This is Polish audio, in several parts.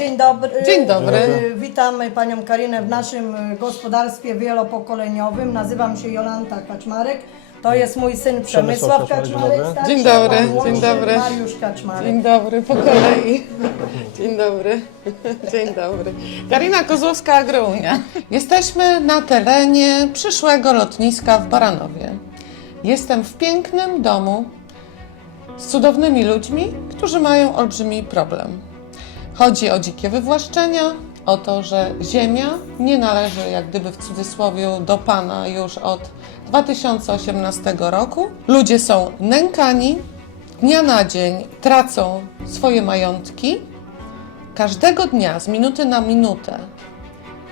Dzień dobry. Dzień dobry. Y, Witam panią Karinę w naszym y, gospodarstwie wielopokoleniowym. Nazywam się Jolanta Kaczmarek. To jest mój syn Przemysław Przemysław Kaczmarek, Kaczmarek. dzień dobry. starszy, Dzień dobry. Mariusz Kaczmarek. Dzień dobry, po kolei. Dzień dobry. Dzień dobry. Karina Kozłowska, Agrounia. Jesteśmy na terenie przyszłego lotniska w Baranowie. Jestem w pięknym domu z cudownymi ludźmi, którzy mają olbrzymi problem. Chodzi o dzikie wywłaszczenia, o to, że ziemia nie należy, jak gdyby w cudzysłowie, do Pana już od 2018 roku. Ludzie są nękani, dnia na dzień tracą swoje majątki. Każdego dnia, z minuty na minutę,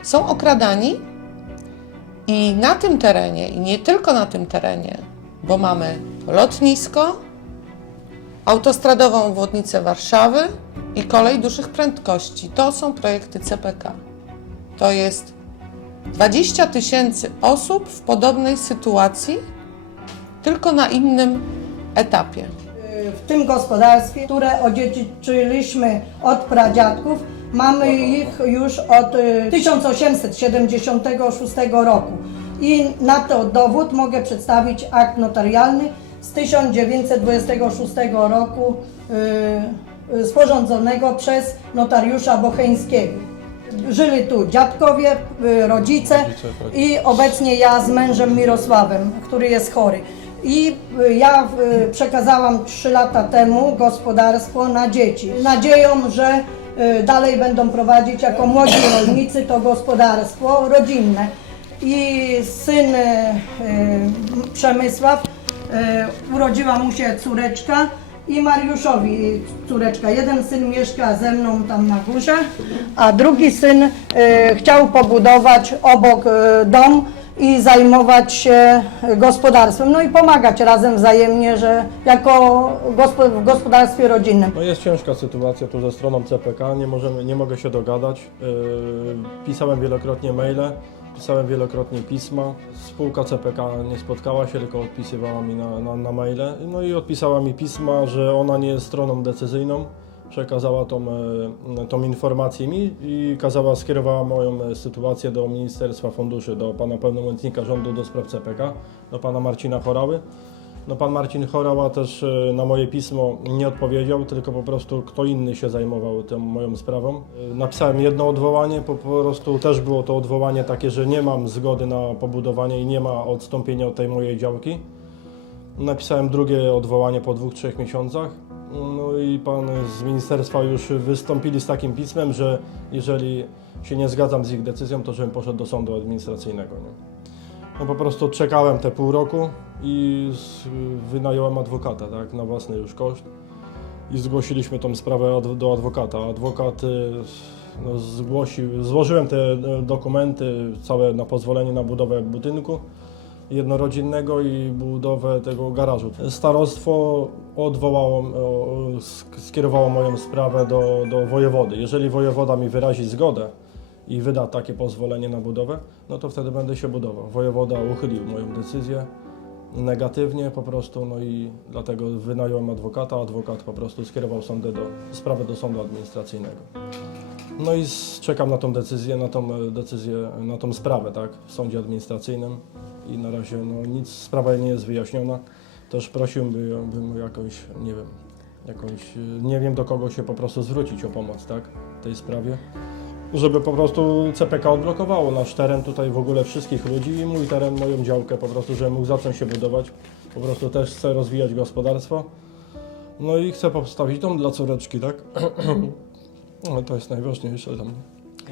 są okradani i na tym terenie, i nie tylko na tym terenie, bo mamy lotnisko, autostradową obwodnicę Warszawy i kolej dużych prędkości. To są projekty CPK. To jest 20 tysięcy osób w podobnej sytuacji, tylko na innym etapie. Y, W tym gospodarstwie, które odziedziczyliśmy od pradziadków, mamy ich już od y, 1876 roku. I na to dowód mogę przedstawić akt notarialny z 1926 roku y, y, sporządzonego przez notariusza Bocheńskiego. Żyli tu dziadkowie, y, rodzice tak. i obecnie ja z mężem Mirosławem, który jest chory. I y, ja y, przekazałam 3 lata temu gospodarstwo na dzieci. Nadzieją, że y, dalej będą prowadzić jako młodzi rolnicy to gospodarstwo rodzinne. I syn y, y, Przemysław, y, urodziła mu się córeczka i Mariuszowi córeczka. Jeden syn mieszka ze mną tam na górze, a drugi syn y, chciał pobudować obok y, dom i zajmować się gospodarstwem, no i pomagać razem wzajemnie, że jako w gospodarstwie rodzinnym. No jest ciężka sytuacja tu ze stroną CPK, nie, możemy, nie mogę się dogadać. Yy, pisałem wielokrotnie maile, pisałem wielokrotnie pisma. Spółka CPK nie spotkała się, tylko odpisywała mi na, na, na maile. No i odpisała mi pisma, że ona nie jest stroną decyzyjną. Przekazała tą, e, tą informację mi i kazała, skierowała moją e, sytuację do Ministerstwa Funduszy, do pana pełnomocnika rządu do spraw CPK, do pana Marcina Chorały. No pan Marcin Chorała też e, na moje pismo nie odpowiedział, tylko po prostu kto inny się zajmował tą moją sprawą. Napisałem jedno odwołanie, po prostu też było to odwołanie takie, że nie mam zgody na pobudowanie i nie ma odstąpienia od tej mojej działki. Napisałem drugie odwołanie po dwóch, trzech miesiącach. No i pan z ministerstwa już wystąpili z takim pismem, że jeżeli się nie zgadzam z ich decyzją, to żebym poszedł do sądu administracyjnego. Nie? No po prostu czekałem te pół roku i z, wynająłem adwokata, tak, na własny już koszt. I zgłosiliśmy tą sprawę do adwokata. Adwokat y, no, zgłosił, złożyłem te e, dokumenty całe na pozwolenie na budowę budynku jednorodzinnego i budowę tego garażu. Starostwo odwołało, skierowało moją sprawę do, do wojewody. Jeżeli wojewoda mi wyrazi zgodę i wyda takie pozwolenie na budowę, no to wtedy będę się budował. Wojewoda uchylił moją decyzję negatywnie po prostu, no i dlatego wynająłem adwokata. Adwokat po prostu skierował sądę do, sprawę do sądu administracyjnego. No i czekam na tą decyzję, na tą e, decyzję, na tą sprawę, tak, w sądzie administracyjnym i na razie no, nic, sprawa nie jest wyjaśniona. Też prosiłbym bym jakąś, nie wiem, jakąś, nie wiem do kogo się po prostu zwrócić o pomoc, tak, w tej sprawie. Żeby po prostu CPK odblokowało nasz teren, tutaj w ogóle wszystkich ludzi i mój teren, moją działkę po prostu, żebym mógł zacząć się budować. Po prostu też chcę rozwijać gospodarstwo. No i chcę postawić dom dla córeczki, tak? No to jest najważniejsze dla mnie.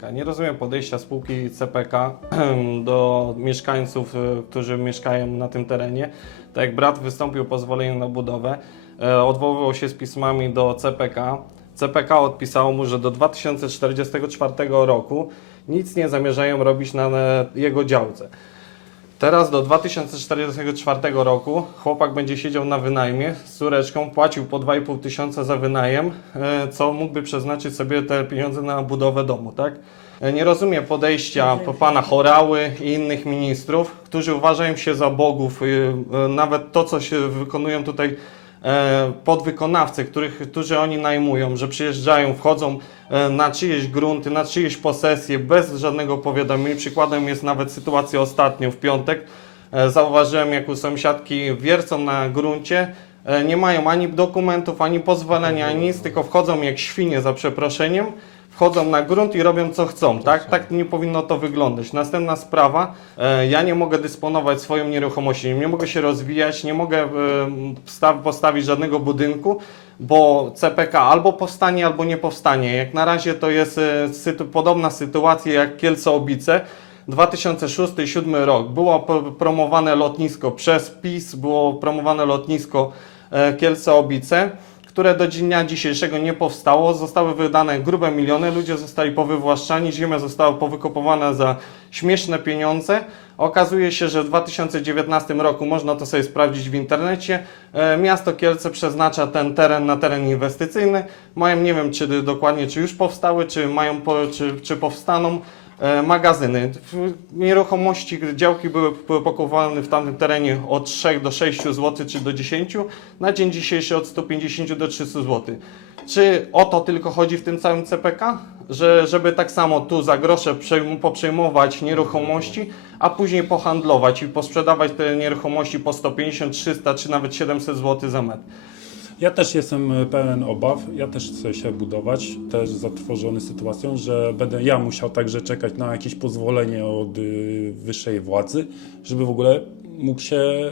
Ja nie rozumiem podejścia spółki CPK do mieszkańców, y, którzy mieszkają na tym terenie. Tak jak brat wystąpił o pozwolenie na budowę, e, odwoływał się z pismami do CPK. CPK odpisało mu, że do 2044 roku nic nie zamierzają robić na jego działce. Teraz do 2044 roku chłopak będzie siedział na wynajmie z córeczką, płacił po 2,5 tysiąca za wynajem, e, co mógłby przeznaczyć sobie te pieniądze na budowę domu, tak? E, Nie rozumiem podejścia po pana Chorały i innych ministrów, którzy uważają się za bogów. y, Nawet to, co się wykonują tutaj e, podwykonawcy, których, którzy oni najmują, że przyjeżdżają, wchodzą e, na czyjeś grunty, na czyjeś posesje bez żadnego powiadomienia. Przykładem jest nawet sytuacja ostatnio w piątek. E, Zauważyłem, jak u sąsiadki wiercą na gruncie, e, nie mają ani dokumentów, ani pozwolenia, ani nic, tylko wchodzą jak świnie za przeproszeniem, wchodzą na grunt i robią co chcą, tak? Tak nie powinno to wyglądać. Następna sprawa, e, ja nie mogę dysponować swoją nieruchomością, nie mogę się rozwijać, nie mogę e, postawić żadnego budynku, bo CPK albo powstanie, albo nie powstanie. Jak na razie to jest e, sytu- podobna sytuacja jak Kielce-Obice. 2006-2007 rok było promowane lotnisko przez PiS, było promowane lotnisko e, Kielce-Obice, które do dnia dzisiejszego nie powstało. Zostały wydane grube miliony, ludzie zostali powywłaszczani, ziemia została powykupowana za śmieszne pieniądze. Okazuje się, że w 2019 roku, można to sobie sprawdzić w internecie, e, miasto Kielce przeznacza ten teren na teren inwestycyjny. Mają, nie wiem czy dokładnie, czy już powstały, czy mają, czy, czy powstaną magazyny. W- Nieruchomości, działki były pakowane w tamtym terenie od 3 do 6 zł, czy do 10, na dzień dzisiejszy od 150 do 300 zł. Czy o to tylko chodzi w tym całym CPK? Że, żeby tak samo tu za grosze przejm- poprzejmować nieruchomości, a później pohandlować i posprzedawać te nieruchomości po 150, 300 czy nawet 700 zł za metr. Ja też jestem e, pełen obaw, ja też chcę się budować, też zatrwożony sytuacją, że będę ja musiał także czekać na jakieś pozwolenie od y, wyższej władzy, żeby w ogóle mógł się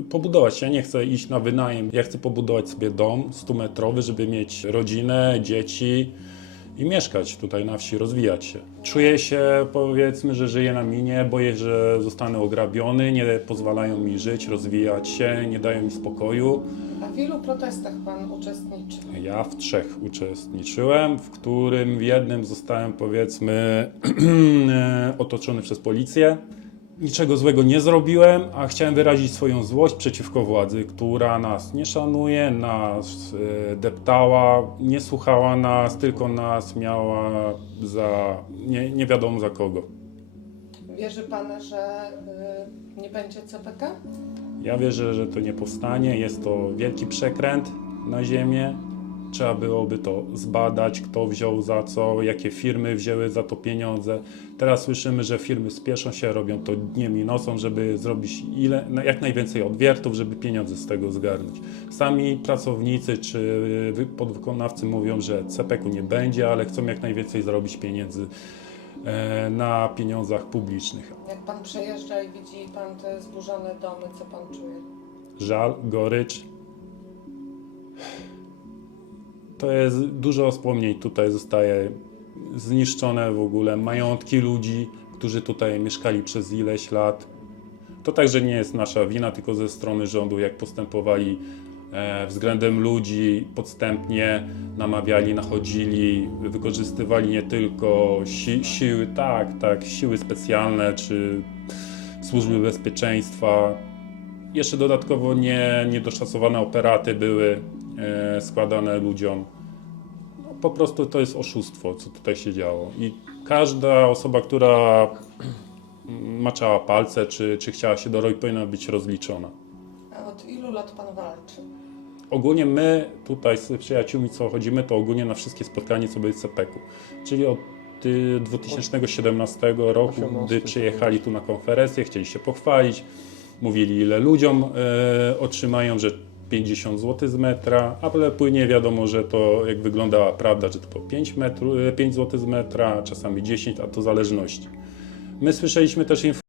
y, pobudować. Ja nie chcę iść na wynajem, ja chcę pobudować sobie dom 100-metrowy, żeby mieć rodzinę, dzieci i mieszkać tutaj na wsi, rozwijać się. Czuję się, powiedzmy, że żyję na minie, boję, że zostanę ograbiony, nie pozwalają mi żyć, rozwijać się, nie dają mi spokoju. A w ilu protestach Pan uczestniczy? Ja w trzech uczestniczyłem, w którym w jednym zostałem powiedzmy otoczony przez policję. Niczego złego nie zrobiłem, a chciałem wyrazić swoją złość przeciwko władzy, która nas nie szanuje, nas e, deptała, nie słuchała nas, tylko nas miała za nie, nie wiadomo za kogo. Wierzy Pan, że y, nie będzie CPK? Ja wierzę, że to nie powstanie. Jest to wielki przekręt na ziemię. Trzeba byłoby to zbadać, kto wziął za co, jakie firmy wzięły za to pieniądze. Teraz słyszymy, że firmy spieszą się, robią to dniem i nocą, żeby zrobić ile, jak najwięcej odwiertów, żeby pieniądze z tego zgarnąć. Sami pracownicy czy wy- podwykonawcy mówią, że CPK-u nie będzie, ale chcą jak najwięcej zarobić pieniędzy e, na pieniądzach publicznych. Jak Pan przejeżdża i widzi Pan te zburzone domy, co Pan czuje? żal, gorycz. To jest dużo wspomnień tutaj zostaje zniszczone w ogóle, majątki ludzi, którzy tutaj mieszkali przez ileś lat. To także nie jest nasza wina, tylko ze strony rządu, jak postępowali e, względem ludzi, podstępnie namawiali, nachodzili, wykorzystywali nie tylko si siły, tak, tak, siły specjalne czy służby bezpieczeństwa, jeszcze dodatkowo nie, niedoszacowane operaty były składane ludziom. No, po prostu to jest oszustwo, co tutaj się działo. I każda osoba, która maczała palce, czy, czy chciała się dorobić, powinna być rozliczona. A od ilu lat Pan walczy? Ogólnie my tutaj z przyjaciółmi, co chodzimy, to ogólnie na wszystkie spotkania, co były CPK-u. Czyli od y, 2017 roku, 18, gdy przyjechali tu na konferencję, chcieli się pochwalić, mówili ile ludziom e, otrzymają, że 50 zł z metra, ale płynie wiadomo, że to jak wyglądała prawda, że to po 5, metru, e, 5 zł z metra, czasami 10, a to zależności. My słyszeliśmy też informacje,